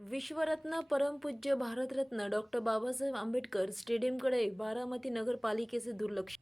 विश्वरत्न परमपूज्य भारतरत्न डॉक्टर बाबासाहेब आंबेडकर स्टेडियमकडे बारामती नगरपालिकेचे दुर्लक्ष.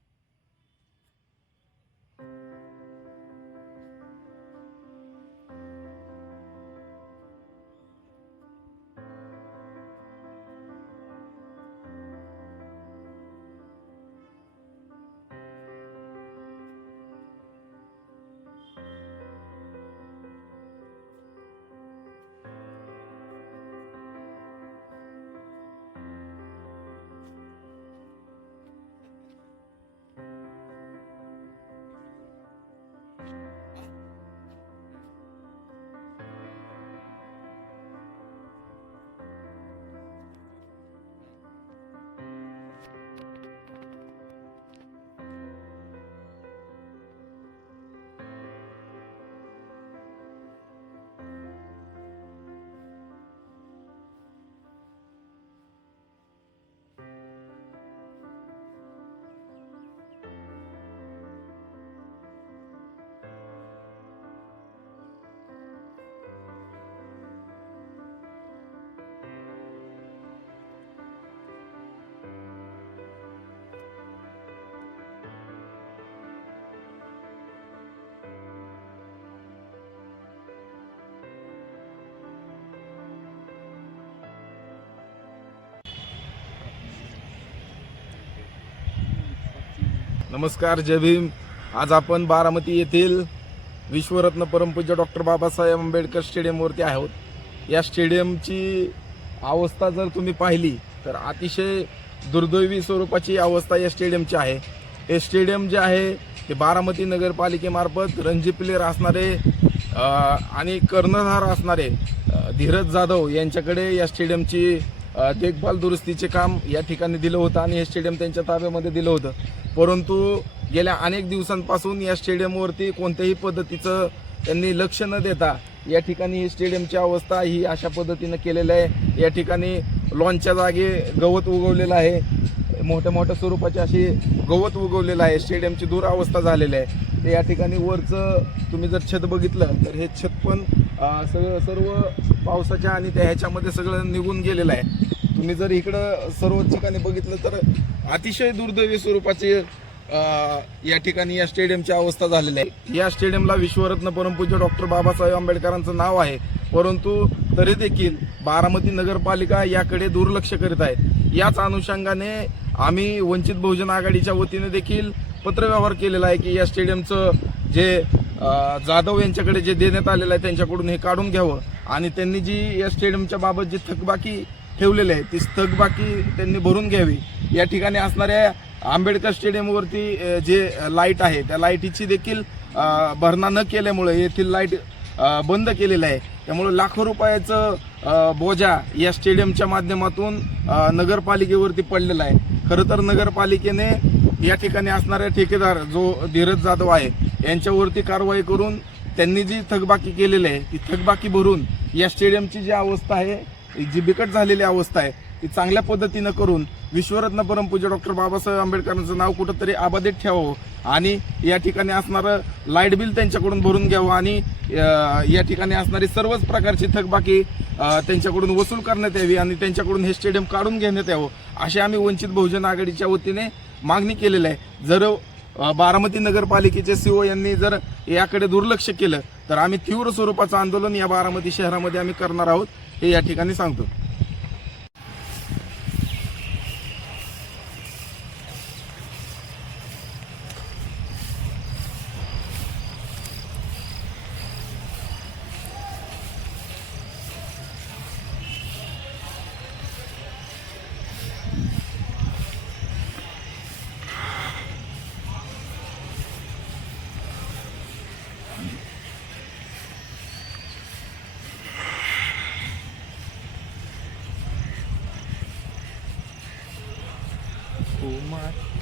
नमस्कार, जय भीम. आज आपण बारामती येथील विश्वरत्न परमपूज्य डॉक्टर बाबासाहेब आंबेडकर स्टेडियमवरती आहोत. या स्टेडियमची अवस्था जर तुम्ही पाहिली तर अतिशय दुर्दैवी स्वरूपाची अवस्था या स्टेडियमची आहे. हे स्टेडियम जे आहे ते बारामती नगरपालिकेमार्फत रणजी प्लेयर असणारे आणि कर्णधार असणारे धीरज जाधव यांच्याकडे या स्टेडियमची देखभाल दुरुस्तीचे काम या ठिकाणी दिलं होतं आणि हे स्टेडियम त्यांच्या ताब्यामध्ये दिलं होतं. परंतु गेल्या अनेक दिवसांपासून या स्टेडियमवरती कोणत्याही पद्धतीचं त्यांनी लक्ष न देता या ठिकाणी ही स्टेडियमची अवस्था ही अशा पद्धतीनं केलेलं आहे. या ठिकाणी लॉनच्या जागी गवत उगवलेलं आहे, मोठ्या मोठ्या स्वरूपाची अशी गवत उगवलेलं आहे. स्टेडियमची दुरावस्था झालेली आहे. तर या ठिकाणी वरचं तुम्ही जर छत बघितलं तर हे छत पण सर्व पावसाच्या आणि त्या ह्याच्यामध्ये सगळं निघून गेलेलं आहे. तुम्ही जर इकडं सर्व ठिकाणी बघितलं तर अतिशय दुर्दैवी स्वरूपाची या ठिकाणी या स्टेडियमची अवस्था झालेली आहे. या स्टेडियमला विश्वरत्न परमपूज्य डॉक्टर बाबासाहेब आंबेडकरांचं नाव आहे, परंतु तरी देखील बारामती नगरपालिका याकडे दुर्लक्ष करीत आहे. याच अनुषंगाने आम्ही वंचित बहुजन आघाडीच्या वतीने देखील पत्रव्यवहार केलेला आहे की या स्टेडियमचं जे जाधव यांच्याकडे जे देण्यात आलेलं आहे त्यांच्याकडून हे काढून घ्यावं आणि त्यांनी जी या स्टेडियमच्या बाबत जी थकबाकी ठेवलेली आहे ती थकबाकी त्यांनी भरून घ्यावी. या ठिकाणी असणाऱ्या आंबेडकर स्टेडियमवरती जे लाईट आहे त्या लाईटीची देखील भरणा न केल्यामुळे येथील लाईट बंद केलेलं आहे. त्यामुळे लाखो रुपयाचं बोजा या स्टेडियमच्या माध्यमातून नगरपालिकेवरती पडलेला आहे. खरं तर नगरपालिकेने या ठिकाणी असणाऱ्या ठेकेदार जो धीरज जाधव आहे यांच्यावरती कारवाई करून त्यांनी जी थकबाकी केलेली आहे ती थकबाकी भरून या स्टेडियमची जी अवस्था आहे, जी बिकट झालेली अवस्था आहे ती चांगल्या पद्धतीनं करून विश्वरत्न परमपूज्य डॉक्टर बाबासाहेब आंबेडकरांचं नाव कुठंतरी अबाधित ठेवावं आणि या ठिकाणी असणारं लाईट बिल त्यांच्याकडून भरून घ्यावं आणि या ठिकाणी असणारी सर्वच प्रकारची थकबाकी त्यांच्याकडून वसूल करण्यात यावी आणि त्यांच्याकडून हे स्टेडियम काढून घेण्यात यावं अशी आम्ही वंचित बहुजन आघाडीच्या वतीने मागणी केलेली आहे. जर बारामती नगरपालिकेचे सीओ यांनी जर याकडे दुर्लक्ष केलं तर आम्ही तीव्र स्वरूपाचं आंदोलन या बारामती शहरामध्ये आम्ही करणार आहोत हे या ठिकाणी सांगतो. Oh my.